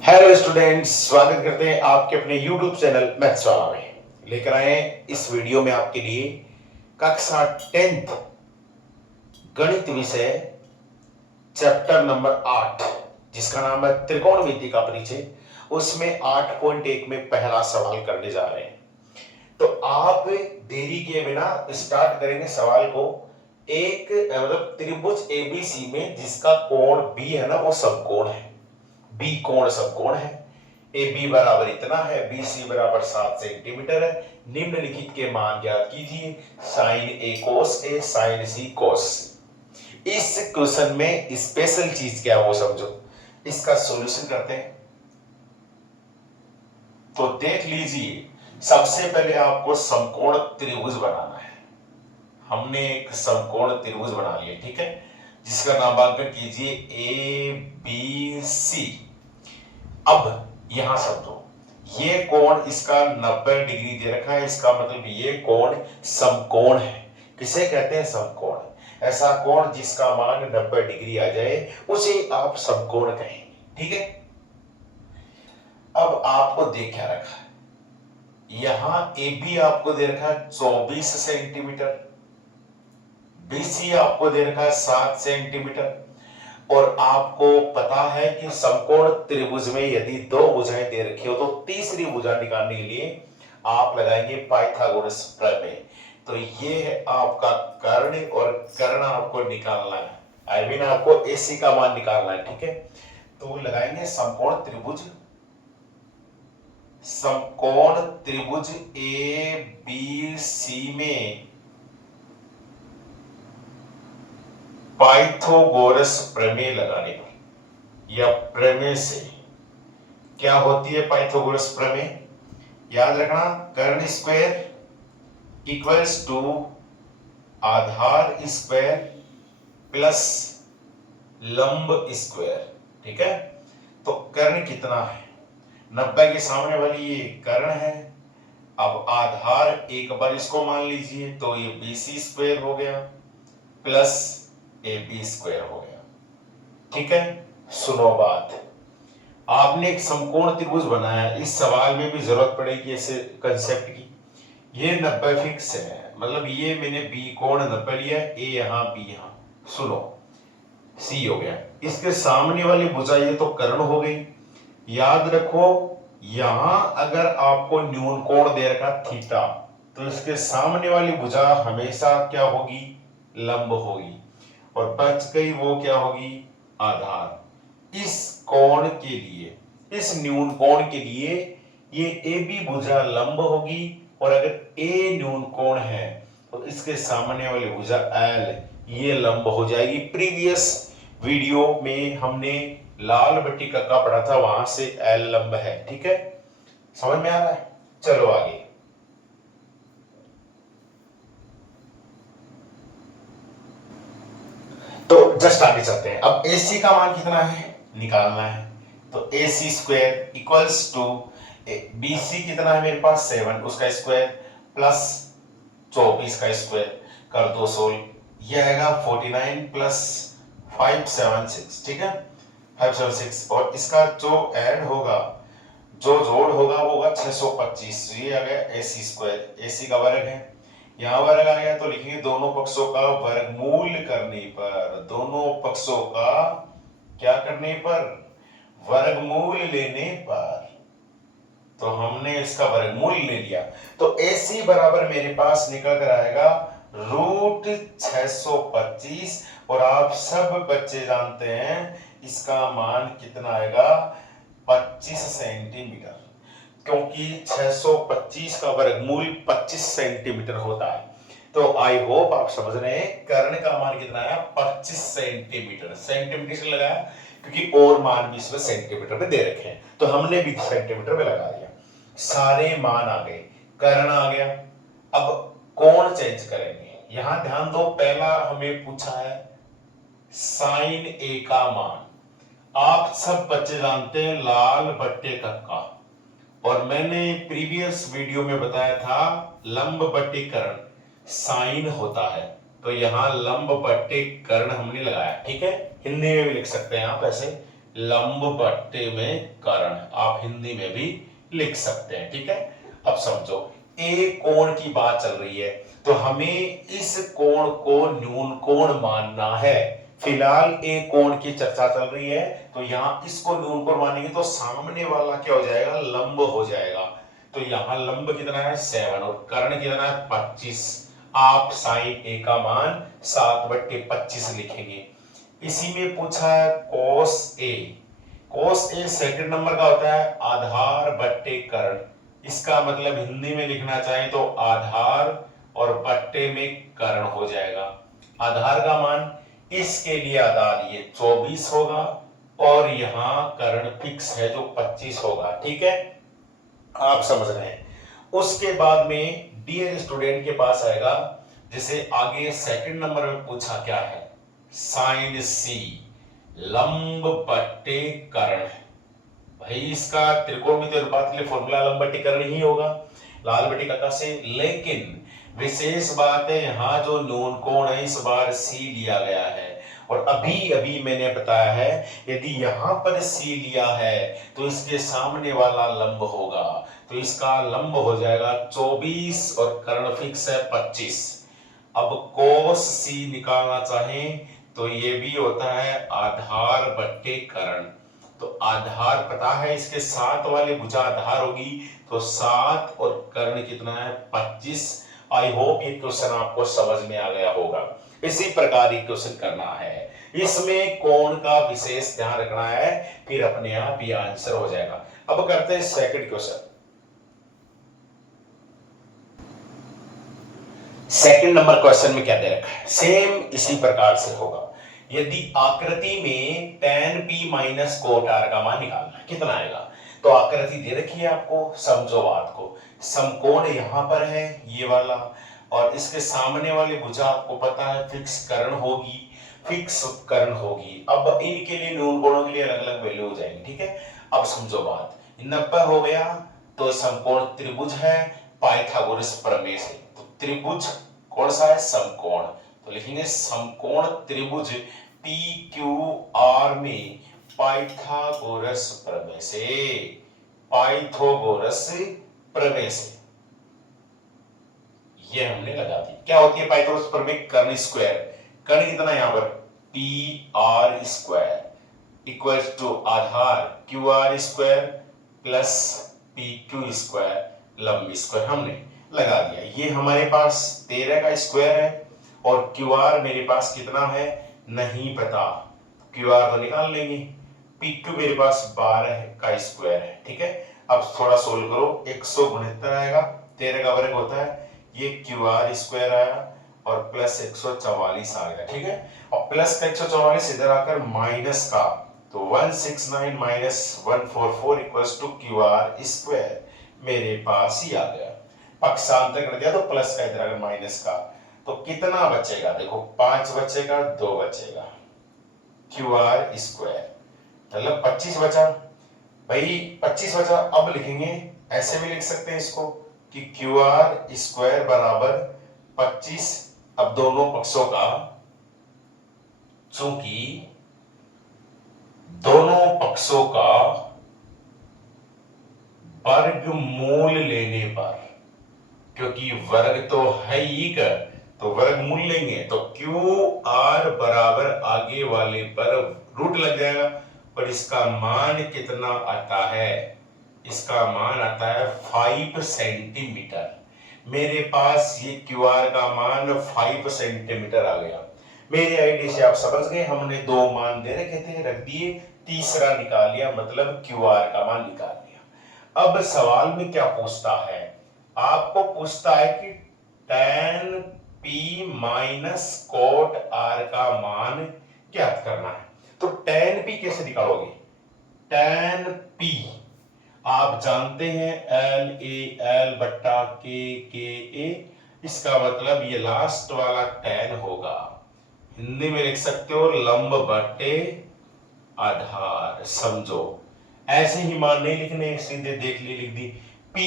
Hello students, स्वागत करते हैं आपके अपने YouTube चैनल मैथ्स वाला में। लेकर आए इस वीडियो में आपके लिए कक्षा 10th गणित विषय चैप्टर नंबर 8 जिसका नाम है त्रिकोणमिति का परिचय। उसमें 8.1 में पहला सवाल करने जा रहे हैं। तो आप देरी किए बिना स्टार्ट करेंगे सवाल को। एक मतलब त्रिभुज एबीसी में जिसका कोण बी है ना, वो समकोण है। बी कोण समकोण है। ए बी बराबर इतना है, बी सी बराबर 7 सेंटीमीटर है। निम्नलिखित के मान ज्ञात कीजिए। साइन ए कोस ए, साइन सी कोस। इस क्वेश्चन में स्पेशल चीज क्या है वो समझो। इसका सॉल्यूशन करते हैं। तो देख लीजिए, सबसे पहले आपको समकोण त्रिभुज बनाना है। हमने एक समकोण त्रिभुज बना लिया, ठीक है, जिसका नामांकन कीजिए ए बी सी। अब यहां समझो, ये कोण इसका 90 डिग्री दे रखा है। इसका मतलब ये कोण समकोण है। किसे कहते हैं? समकोण। ऐसा कोण जिसका मान 90 डिग्री आ जाए उसे आप समकोण कहेंगे, ठीक है। अब आपको देख क्या रखा है, यहां ए बी आपको दे रखा है 24 सेंटीमीटर, बीसी आपको दे रखा है 7 सेंटीमीटर। और आपको पता है कि समकोण त्रिभुज में यदि दो भुजाएं दे रखी हो तो तीसरी भुजा निकालने के लिए आप लगाएंगे पाइथागोरस प्रमेय। तो ये है आपका कर्ण, और कर्ण आपको निकालना है। आई मीन आपको एसी का मान निकालना है, ठीक है। तो लगाएंगे समकोण त्रिभुज, समकोण त्रिभुज ए बी सी में पाइथागोरस प्रमेय लगाने पर या प्रमेय से क्या होती है पाइथागोरस प्रमेय? याद रखना, कर्ण स्क्वायर इक्वल्स टू आधार स्क्वायर प्लस लंब स्क्वायर, ठीक है। तो कर्ण कितना है? 90 के सामने वाली ये कर्ण है। अब आधार एक बार इसको मान लीजिए तो ये बीसी स्क्वायर हो गया प्लस ए बी स्क्वायर हो गया, ठीक है। सुनो बात, आपने एक समकोण त्रिभुज बनाया। इस सवाल में भी जरूरत पड़ेगी ऐसे कंसेप्ट की। ये 90 फिक्स है, मतलब ये मैंने बी कोण 90 लिया, ए यहां बी यहां। सुनो, सी हो गया। इसके सामने वाली भुजा ये तो कर्ण हो गई। याद रखो, यहां अगर आपको न्यून कोण दे रखा थीटा, तो इसके सामने वाली भुजा हमेशा क्या होगी? लंब होगी। और बच गई वो क्या होगी? आधार। इस कोण के लिए, इस न्यून कोण के लिए ये ए बी भुजा लंब होगी। और अगर ए न्यून कोण है तो इसके सामने वाली भुजा एल ये लंब हो जाएगी। प्रीवियस वीडियो में हमने लाल बट्टी कक्का पढ़ा था, वहां से एल लंब है, ठीक है। समझ में आ रहा है? चलो आगे। तो जस्ट आगे चलते हैं। अब AC का मान कितना है निकालना है। तो AC square equals to BC कितना है मेरे पास 7, उसका स्क्वायर प्लस 24 का स्क्वायर कर दो सोल्व। ये आएगा 49 प्लस 576, ठीक है, 576। और इसका जो ऐड होगा, जो जोड़ होगा वो होगा 625। ये आ गया AC स्क्वायर। AC का वर्ग है, यहां वर्ग आ गया तो लिखेंगे दोनों पक्षों का वर्गमूल करने पर, दोनों पक्षों का क्या करने पर? वर्गमूल लेने पर। तो हमने इसका वर्गमूल ले लिया। तो AC बराबर मेरे पास निकल कर आएगा रूट 625। और आप सब बच्चे जानते हैं इसका मान कितना आएगा? 25 सेंटीमीटर, क्योंकि 625 का वर्गमूल 25 सेंटीमीटर होता है। तो आई होप आप समझ रहे हैं कर्ण का मान कितना आया? 25 सेंटीमीटर। सेंटीमीटर से लगाया क्योंकि और मान भी इसमें सेंटीमीटर में दे रखे हैं, तो हमने भी सेंटीमीटर में लगा दिया। सारे मान आ गए, कर्ण आ गया। अब कोण चेंज करेंगे। यहां ध्यान दो, पहला हमें पूछा है साइन ए का मान। आप सब बच्चे जानते हैं लाल बट्टे कक्का, और मैंने प्रीवियस वीडियो में बताया था लंब बट्टे कर्ण साइन होता है। तो यहां लंब बट्टे कर्ण हमने लगाया, ठीक है। हिंदी में भी लिख सकते हैं आप ऐसे, लंब बट्टे में कर्ण, आप हिंदी में भी लिख सकते हैं। ठीक है, अब समझो ए कोण की बात चल रही है, तो हमें इस कोण को न्यून कोण मानना है। फिलहाल ए कोण की चर्चा चल रही है, तो यहां इसको न्यून कोण मानेंगे तो सामने वाला क्या हो जाएगा, लंब हो जाएगा। तो यहां लंब कितना है 7 और कर्ण कितना है 25। आप साइन ए का मान 7/25 लिखेंगे। इसी में पूछा है cos A। cos A second number का होता है आधार बट्टे कर्ण। इसका मतलब हिंदी में लिखना चाहें तो आधार और बट्टे में कर्ण हो जाएगा। आधार का मान इसके लिए आधार ये 24 होगा और यहां कर्ण फिक्स है जो 25 होगा। ठीक है, आप समझ रहे हैं। उसके बाद में डियर स्टूडेंट के पास आएगा, जैसे आगे सेकंड नंबर में पूछा क्या है, साइन सी लंब बट्टे कर्ण। भाई इसका त्रिकोणमितीय अनुपात के लिए फॉर्मूला लंब बट्टे कर्ण ही होगा, लाल बट्टे कका से। लेकिन विशेष बात है यहां जो न्यून कोण है इस बार सी लिया गया है, और अभी अभी मैंने बताया है यदि यहां पर सी लिया है तो इसके सामने वाला लंब होगा, तो इसका लंब हो जाएगा 24 और कर्ण फिक्स है 25। अब कोस सी निकालना चाहें तो ये भी होता है आधार बट्टे कर्ण। तो आधार पता है इसके साथ वाली भुजा आधार होगी, तो 7 और कर्ण कितना है 25। आई होप ये क्वेश्चन आपको समझ में आ गया होगा। इसी प्रकार ये क्वेश्चन करना है, इसमें कोण का विशेष ध्यान रखना है, फिर अपने आप ये आंसर हो जाएगा। अब करते हैं second question. Second number question में क्या दे रखा है, सेम इसी प्रकार से होगा। यदि आकृति में tan p minus cot r का मान निकालना है, कितना आएगा। तो आकृति दे रखी है आपको, समझो बात को। समकोण यहां पर है ये वाला, और इसके सामने वाली भुजा आपको पता है फिक्स कर्ण होगी, फिक्स कर्ण होगी। अब इनके लिए न्यून कोणों के लिए अलग अलग वैल्यू हो जाएंगी। ठीक है, अब समझो बात, 90 हो गया तो समकोण त्रिभुज है पाइथागोरस प्रमेय से। तो त्रिभुज कौन सा है, समकोण। तो लिखेंगे समकोण त्रिभुज पी क्यू आर में पाइथागोरस प्रमेय से, पाइथागोरस प्रमेय से ये हमने लगा दी। क्या होती है पाइथागोरस प्रमेय, कर्ण स्क्वायर। कर्ण कितना यहां पर P R square equals to आधार Q R square plus P Q square लंब स्क्वायर हमने लगा दिया। ये हमारे पास 13 का स्क्वायर है और क्यू आर मेरे पास कितना है नहीं पता, क्यू आर तो निकाल लेंगे। पी क्यू मेरे पास 12 का स्क्वायर है। ठीक है, अब थोड़ा सोल्व करो, 169 आएगा, 13 का वर्ग होता है, ये क्यू आर स्क्वायर आया और प्लस 144 आ गया। ठीक है, और प्लस का 144 इधर आकर माइनस का, तो 169 minus 144 equals to Q R square मेरे पास ही आ गया। पक्षांतर कर दिया तो प्लस का इधर आकर माइनस का, तो कितना बचेगा, देखो 5 बचेगा 2 बचेगा, क्यू आर स्क्वायर मतलब 25 बचा। भाई 25 बचा, अब लिखेंगे ऐसे भी लिख सकते हैं इसको कि क्यू आर स्क्वायर बराबर 25। अब दोनों पक्षों का, चूंकि दोनों पक्षों का वर्गमूल लेने पर, क्योंकि वर्ग तो है ही का, तो वर्गमूल लेंगे तो क्यू आर बराबर आगे वाले पर रूट लग जाएगा, पर इसका मान कितना आता है, इसका मान आता है 5 सेंटीमीटर। मेरे पास ये क्यू आर का मान 5 सेंटीमीटर आ गया। मेरे आईडिया से आप समझ गए, हमने 2 मान दे रखे थे, रख दिए, तीसरा निकाल लिया, मतलब क्यू आर का मान निकाल लिया। अब सवाल में क्या पूछता है, आपको पूछता है कि tan p minus cot r का मान ज्ञात करना है। तो tan p कैसे निकालोगे, tan p आप जानते हैं एल ए एल बट्टा के ए, इसका मतलब ये लास्ट वाला tan होगा। हिंदी में लिख सकते हो लंब बट्टे आधार। समझो ऐसे ही मान नहीं लिखने, सीधे देख ली लिख दी। P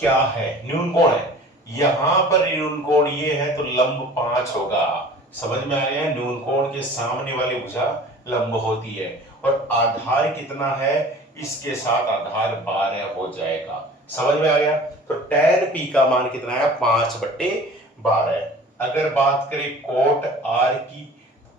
क्या है, न्यून कोण है, यहां पर न्यून कोण ये है तो लंब 5 होगा। समझ में आया, न्यून कोण के सामने वाली भुजा लंब होती है, और आधार कितना है, इसके साथ आधार 12 हो जाएगा। समझ में आ गया? तो tan p का मान कितना है, 5/12। अगर बात करें कोट r की,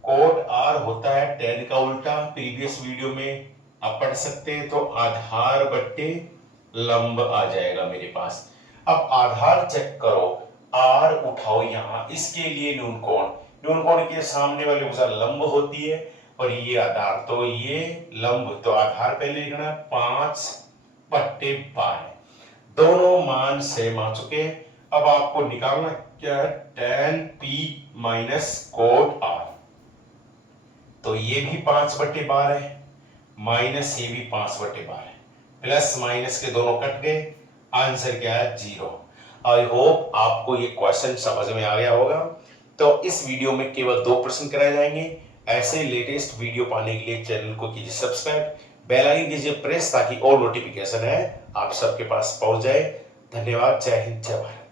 कोट r होता है tan का उल्टा, प्रीवियस वीडियो में आप पढ़ सकते हैं। तो आधार बट्टे लंब आ जाएगा मेरे पास। अब आधार चेक करो, r उठाओ यहां, इसके लिए न्यून कोण के सामने वाली भुजा लंब होती है और ये आधार, तो ये लंब, तो आधार पहले लिखना 5/12। दोनों मान सेम आ चुके हैं। अब आपको निकालना क्या है, tan p minus cot r। तो ये भी 5/12 है, माइनस ये भी 5/12, प्लस माइनस के दोनों कट गए, आंसर क्या है, 0। आई होप आपको ये क्वेश्चन समझ में आ गया होगा। तो इस वीडियो में केवल 2 प्रश्न कराए जाएंगे। ऐसे लेटेस्ट वीडियो पाने के लिए चैनल को कीजिए सब्सक्राइब, बेल आइकन कीजिए प्रेस, ताकि और नोटिफिकेशन है आप सबके पास पहुंच जाए। धन्यवाद। जय हिंद, जय भारत।